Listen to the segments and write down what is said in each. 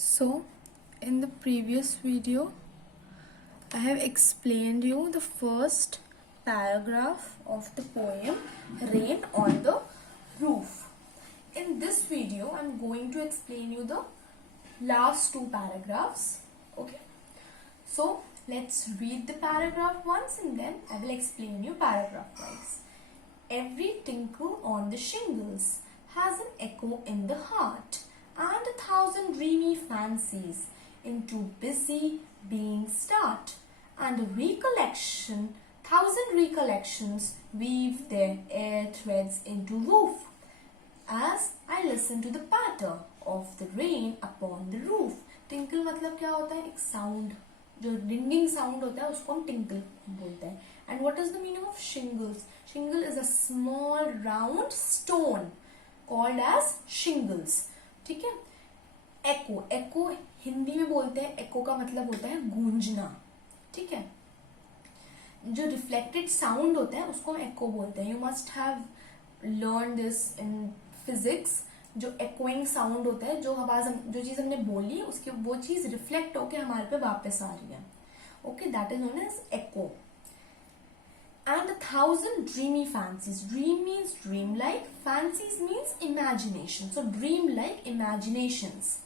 So, in the previous video, I have explained you the first paragraph of the poem Rain on the Roof. In this video, I am going to explain you the last two paragraphs. Okay. So, let's read the paragraph once and then I will explain you paragraph wise. Every tinkle on the shingles has an echo in the heart, and 1,000 dreamy fancies into busy being start, and thousand recollections weave their air threads into roof. As I listen to the patter of the rain upon the roof. Tinkle मतलब क्या होता है? एक sound, जो ringing sound होता है उसको हम tinkle बोलते हैं. And what is the meaning of shingles? Shingle is a small round stone called as shingles. ठीक है. Echo, echo हिंदी में बोलते हैं. Echo का मतलब होता है गूंजना. ठीक है. जो reflected sound होता है उसको हम echo बोलते हैं. You must have learned this in physics. जो echoing sound होता है, जो चीज हमने बोली उसकी वो चीज रिफ्लेक्ट होके हमारे पे वापस आ रही है. Okay, that is known as echo. And 1,000 dreamy fancies. Dream means dream-like. Fancies means imagination. So dream-like imaginations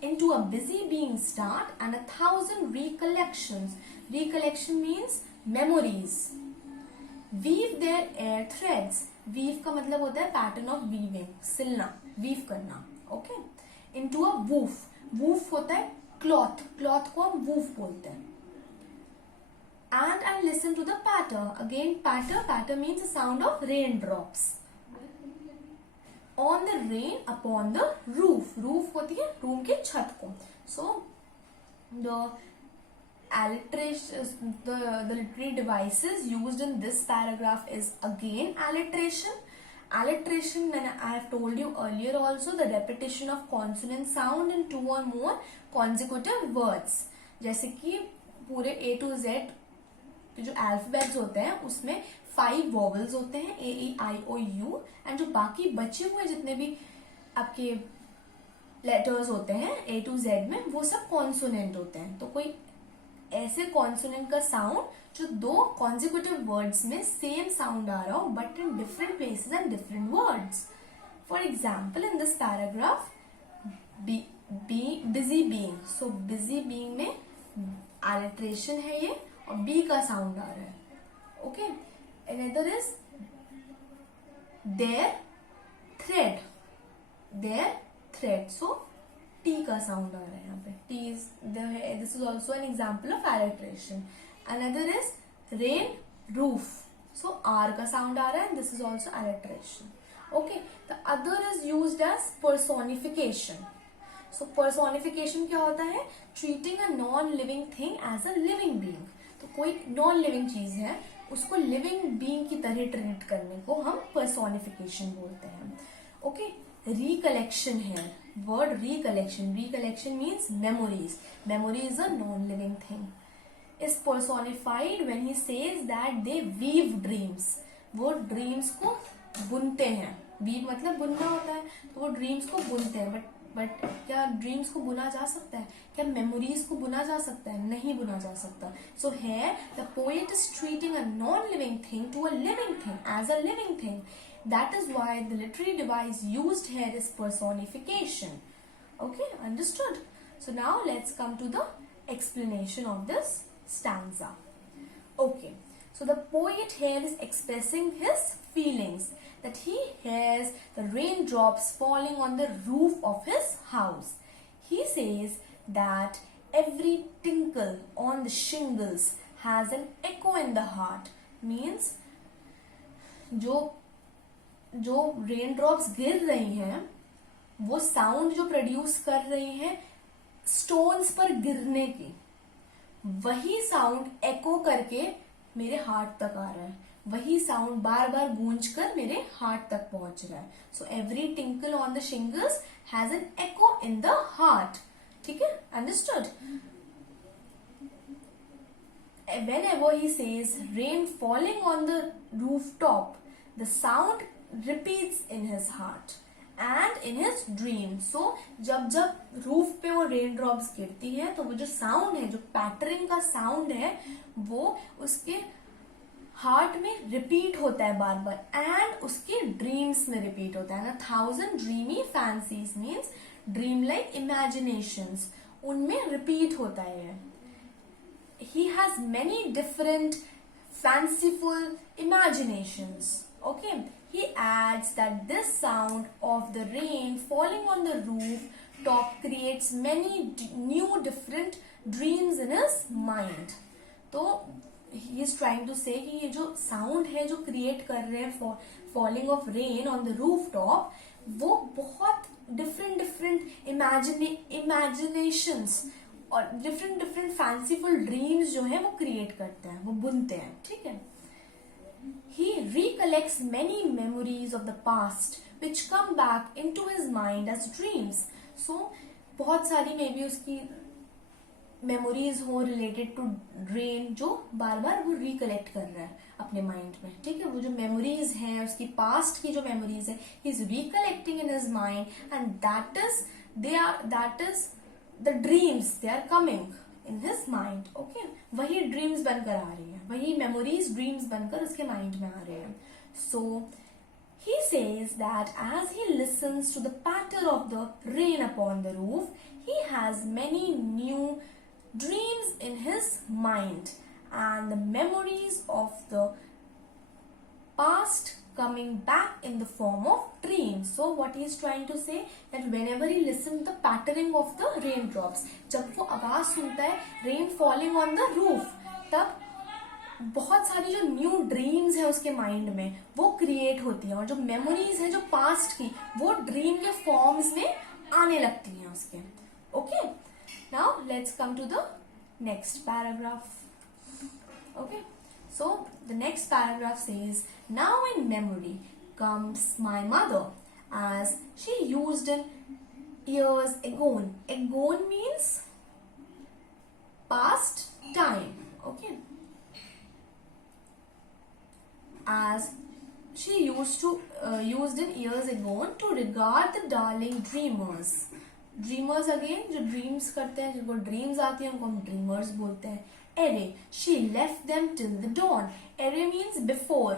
into a busy being start, and 1,000 recollections. Recollection means memories. Weave their air threads. Weave का मतलब होता है pattern of weaving. सिलना, weave करना. Okay. Into a woof. Woof होता है cloth. Cloth को हम woof बोलते हैं. And I listen to the patter. Again, patter means the sound of raindrops on the rain upon the roof. Roof होती है रूम के छत को. So the alliteration, the literary devices used in this paragraph is again alliteration. Alliteration, I have told you earlier also, the repetition of consonant sound in two or more consecutive words. जैसे कि पूरे A to Z जो अल्फाबेट्स होते हैं उसमें 5 वॉवल्स होते हैं, A E I O U, and जो बाकी बचे हुए जितने भी आपके लेटर्स होते हैं A to Z में वो सब कॉन्सोनेंट होते हैं. तो कोई ऐसे कॉन्सोनेंट का साउंड जो दो कॉन्जिक्यूटिव वर्ड्स में सेम साउंड आ रहा हो but in different places and different words. For example in this paragraph busy being. So busy being में alliteration है ये और बी का साउंड आ रहा है. Okay. Another is there thread. So T का साउंड आ रहा है यहाँ पे. T is this is also an example of alliteration. Another is rain roof. So R का साउंड आ रहा है. This is also alliteration. Okay. The other is used as personification. सो personification क्या होता है? Treating a non living thing as a living being. तो कोई नॉन लिविंग चीज है उसको लिविंग बीइंग की तरह ट्रीट करने को हम पर्सोनिफिकेशन बोलते हैं. ओके. रिकलेक्शन है word recollection. Recollection means memories. Memory is a non living thing. Is personified when he says that they weave dreams. वो ड्रीम्स को बुनते हैं. वीव मतलब बुनना होता है. तो वो ड्रीम्स को बुनते हैं. बट क्या ड्रीम्स को बुना जा सकता है? क्या मेमोरीज को बुना जा सकता है? नहीं बुना जा सकता. So here the poet is treating a non living thing to a living thing as a living thing. That is why the literary device used here is personification. Okay, understood? So now let's come to the explanation of this stanza. Okay, so the poet here is expressing his feelings that he hears the raindrops falling on the roof of his house. He says that every tinkle on the shingles has an echo in the heart. Means जो rain drops गिर रही हैं वो साउंड जो प्रोड्यूस कर रही हैं स्टोन्स पर गिरने की, वही साउंड एको करके मेरे हार्ट तक आ रहा है. वही साउंड बार बार गूंज कर मेरे हार्ट तक पहुंच रहा है. So every tinkle on the shingles has an echo in the heart. ठीक है, understood? Whenever he says rain falling on the rooftop, the sound repeats in his heart, and in his dream. So जब जब रूफ पे वो rain drops गिरती है तो वो जो साउंड है, जो पैटरिंग का साउंड है, वो उसके हार्ट में रिपीट होता है बार बार, एंड उसके ड्रीम्स में रिपीट होता है ना. 1000 dreamy fancies means dream like imaginations, उनमें रिपीट होता है. He has many different fanciful imaginations. Okay, he adds that this sound of the rain falling on the roof top creates many new different dreams in his mind. तो he is trying to say कि ये जो sound है जो create कर रहे हैं falling of rain on the rooftop, वो बहुत different imaginations और डिफरेंट फैंसीफुल ड्रीम्स जो है वो क्रिएट करते हैं, वो बुनते हैं. ठीक है. He recollects many memories of the past which come back into his mind as dreams. So बहुत सारी मे बी उसकी मेमोरीज हो रिलेटेड टू ड्रीम जो बार बार वो रिकलेक्ट कर रहा है अपने माइंड में. ठीक है. वो जो मेमोरीज हैं उसकी पास्ट की जो मेमोरीज है, he is recollecting in his mind, and that is the dreams, they are coming in his mind. Okay, वही dreams बनकर आ रही हैं, वही memories dreams बनकर उसके mind में आ रहे हैं. So he says that as he listens to the patter of the rain upon the roof, he has many new dreams in his mind, and the memories of the past coming back in the form of dreams. So what he is trying to say that whenever he listens to the pattering of the raindrops, जब वो आवाज सुनता है rain falling on the roof, तब बहुत सारी जो new dreams है उसके माइंड में वो क्रिएट होती हैं, और जो मेमोरीज है जो पास्ट की वो ड्रीम के फॉर्म्स में आने लगती हैं उसके. Okay, now let's come to the next paragraph. Okay, so the next paragraph says, now in memory comes my mother as she used in years ago. Ago means past time. Okay, as she used in years ago to regard the darling dreamers. Dreamers again जो ड्रीम्स करते हैं, जिनको ड्रीम्स आती है उनको हम ड्रीमर्स बोलते हैं. Array, she left them till the dawn. Array means before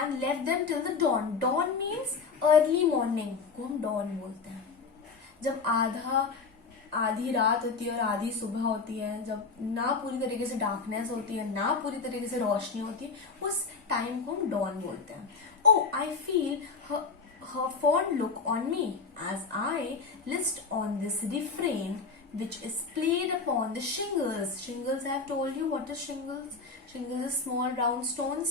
and left them till the dawn. Dawn means early morning को हम dawn बोलते हैं. जब आधी रात होती है और आधी सुबह होती है, जब ना पूरी तरीके से डार्कनेस होती है ना पूरी तरीके से रोशनी होती है, उस टाइम को हम dawn बोलते हैं. Oh, I feel her fond look on me as I list on this refrain which is played upon the shingles. Shingles, I have told you what is shingles. Shingles is small round stones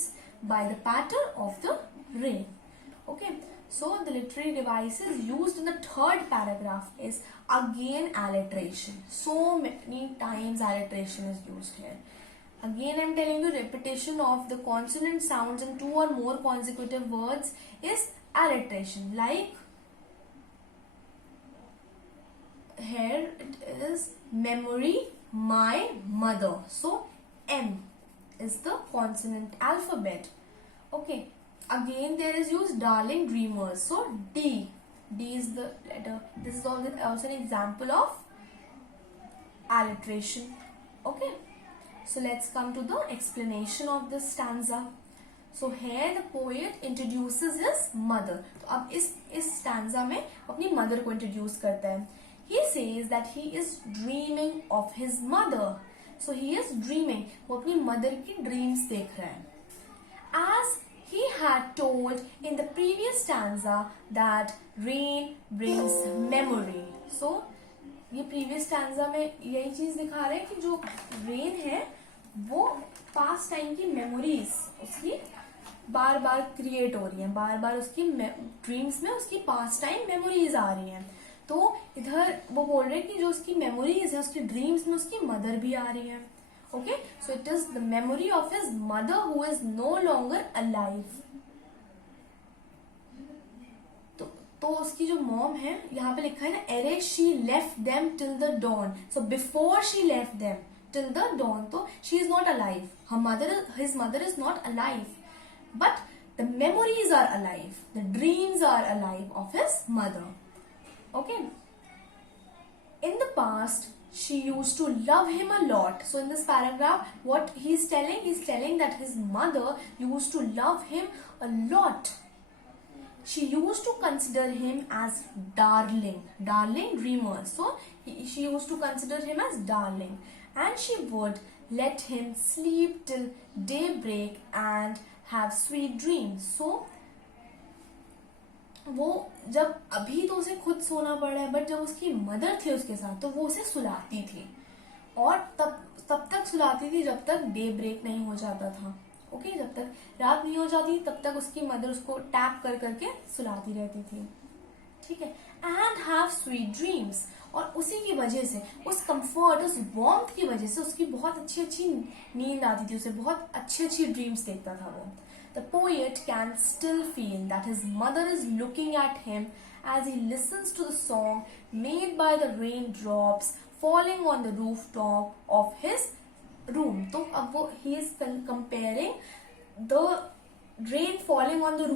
by the patter of the rain. Okay, so the literary devices used in the third paragraph is again alliteration. So many times alliteration is used here. Again, I am telling you, repetition of the consonant sounds in two or more consecutive words is alliteration. Like here it is memory, my mother. So M is the consonant alphabet. Okay, again there is used darling dreamers. So D is the letter. This is also an example of alliteration. Okay, so let's come to the explanation of this stanza. So here the poet introduces his mother. तो अब इस stanza में अपनी mother को introduce करता है. He says that he is dreaming of his mother. So he is dreaming. वो अपनी mother की dreams देख रहा है. As he had told in the previous stanza that rain brings memory. So ये previous stanza में यही चीज दिखा रहा है कि जो rain है वो past time की memories उसकी बार बार क्रिएट हो रही हैं, बार बार उसकी ड्रीम्स में उसकी पास्ट टाइम मेमोरीज आ रही हैं. तो इधर वो बोल रहे हैं कि जो उसकी मेमोरीज है उसकी ड्रीम्स में उसकी मदर भी आ रही है. Okay, so it is the memory of his mother who is no longer alive. तो उसकी जो मॉम है, यहाँ पे लिखा है ना, ere she left them till the dawn. So before she left them till the dawn, तो she is not alive. His mother is not alive. But the memories are alive, the dreams are alive of his mother. Okay. In the past, she used to love him a lot. So in this paragraph, what he's telling that his mother used to love him a lot. She used to consider him as darling, dreamer. So she used to consider him as darling, and she would let him sleep till daybreak and have sweet dreams. So वो जब अभी तो उसे खुद सोना पड़ रहा है, बट जब उसकी मदर थी उसके साथ तो वो उसे सुलाती थी, और तब तक सुलाती थी जब तक डे ब्रेक नहीं हो जाता था. ओके, जब तक रात नहीं हो जाती तब तक उसकी मदर उसको टैप कर करके सुलाती रहती थी. ठीक है. एंड हैव स्वीट ड्रीम्स, और उसी की वजह से, उस कंफर्ट, उस वार्मथ की वजह से उसकी बहुत अच्छी नींद आती थी, उसे बहुत अच्छी ड्रीम्स देखता था वो. The poet can still feel that his mother is looking at him as he listens to the song made by the raindrops falling on the rooftop of his room. तो अब वो he is comparing the rain falling on the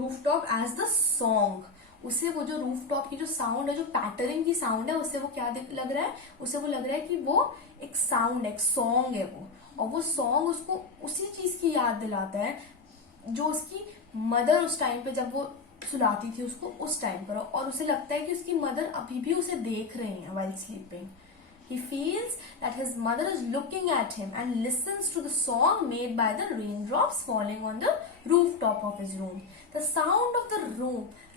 rooftop as the song. उसे वो जो रूफटॉप की जो साउंड है, जो पैटरिंग की साउंड है, उससे वो क्या लग रहा है, उसे वो लग रहा है कि वो एक साउंड, एक सॉन्ग है वो, और वो सॉन्ग उसको उसी चीज की याद दिलाता है जो उसकी मदर उस टाइम पे जब वो सुलाती थी उसको उस टाइम पर, और उसे लगता है कि उसकी मदर अभी भी उसे देख रही है while sleeping. He feels that his mother is looking at him and listens to the song made by the raindrops falling on the rooftop of his room. The sound of the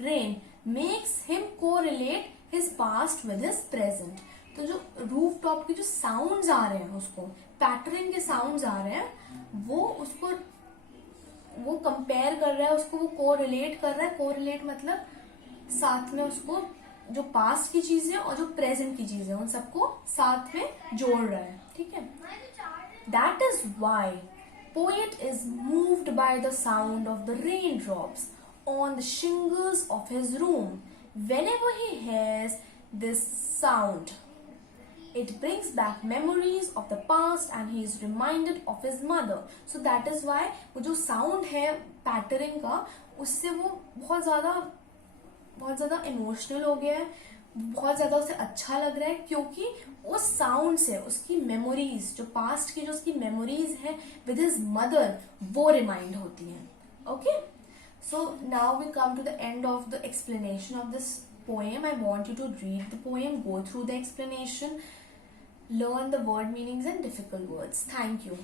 rain makes him correlate his past with his present. तो जो रूफटॉप के जो साउंड्स आ रहे हैं, उसको पैटर्न के साउंड्स आ रहे हैं, वो कंपेयर कर रहा है, उसको वो कोरिलेट कर रहा है. कोरिलेट मतलब साथ में उसको जो पास्ट की चीजें और जो प्रेजेंट की चीजें उन सबको साथ में जोड़ रहा है. ठीक है. That is why poet is moved by the sound of the rain drops on the shingles of his room. Whenever he hears this sound, it brings back memories of the past and he is reminded of his mother. So that is why वो जो sound है पैटरिंग का, उससे वो बहुत ज़्यादा इमोशनल हो गया है, बहुत ज़्यादा उसे अच्छा लग रहा है, क्योंकि उस साउंड से उसकी मेमोरीज, जो पास्ट की जो उसकी मेमोरीज है विद हिज मदर, वो रिमाइंड होती हैं. Okay. So now we come to the end of the explanation of this poem. I want you to read the poem, go through the explanation, learn the word meanings and difficult words. Thank you.